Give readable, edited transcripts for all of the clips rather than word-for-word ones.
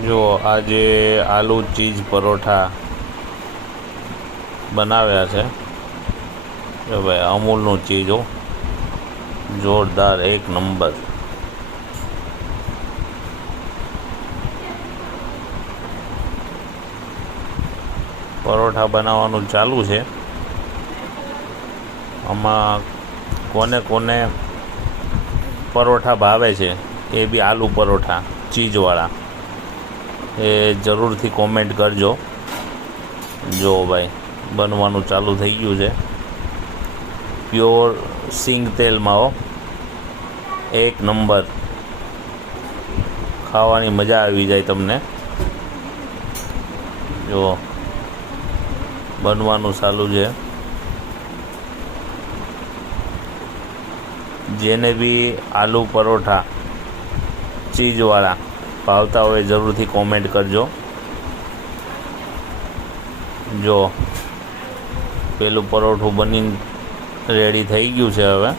જો આજે આલુ ચીઝ પરોઠા બનાવ્યા છે. જો ભાઈ અમૂલનું ચીઝ હો, જોરદાર, એક નંબર. પરોઠા બનાવવાનું ચાલુ છે. આમાં કોને કોને પરોઠા ભાવે છે, એ બી આલુ પરોઠા ચીઝવાળા, એ જરૂરથી કોમેન્ટ કરજો. જો ભાઈ બનવાનું ચાલુ થઈ ગયું છે. પ્યોર સિંગ તેલમાં હો, એક નંબર, ખાવાની મજા આવી જાય તમને. જો બનવાનું ચાલુ છે. જેને બી આલુ પરોઠા ચીઝવાળા ભાવતા હોય જરૂરથી કોમેન્ટ કરજો. જો પેલું પરોઠું બનીને રેડી થઈ ગયું છે. હવે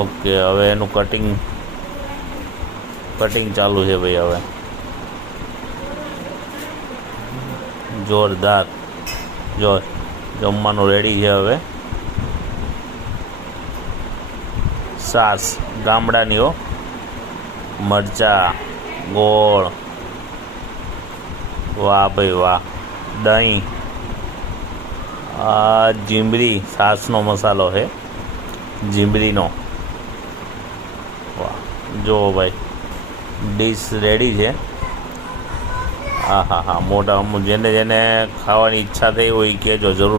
ઓકે, હવે એનું કટિંગ ચાલુ છે ભાઈ. હવે જોરદાર. જો જમવાનું રેડી છે. હવે છાશ ગામડાની હો, મરચાં, ગોળ, વાહ ભાઈ વાહ, દહીં, આ જીંબરી છાશનો મસાલો છે, જીંબરીનો. વાહ, જો ભાઈ ડીશ રેડી છે. હા, મોટા જેને જેને ખાવાની ઈચ્છા થઈ હોય એ કહેજો જરૂર.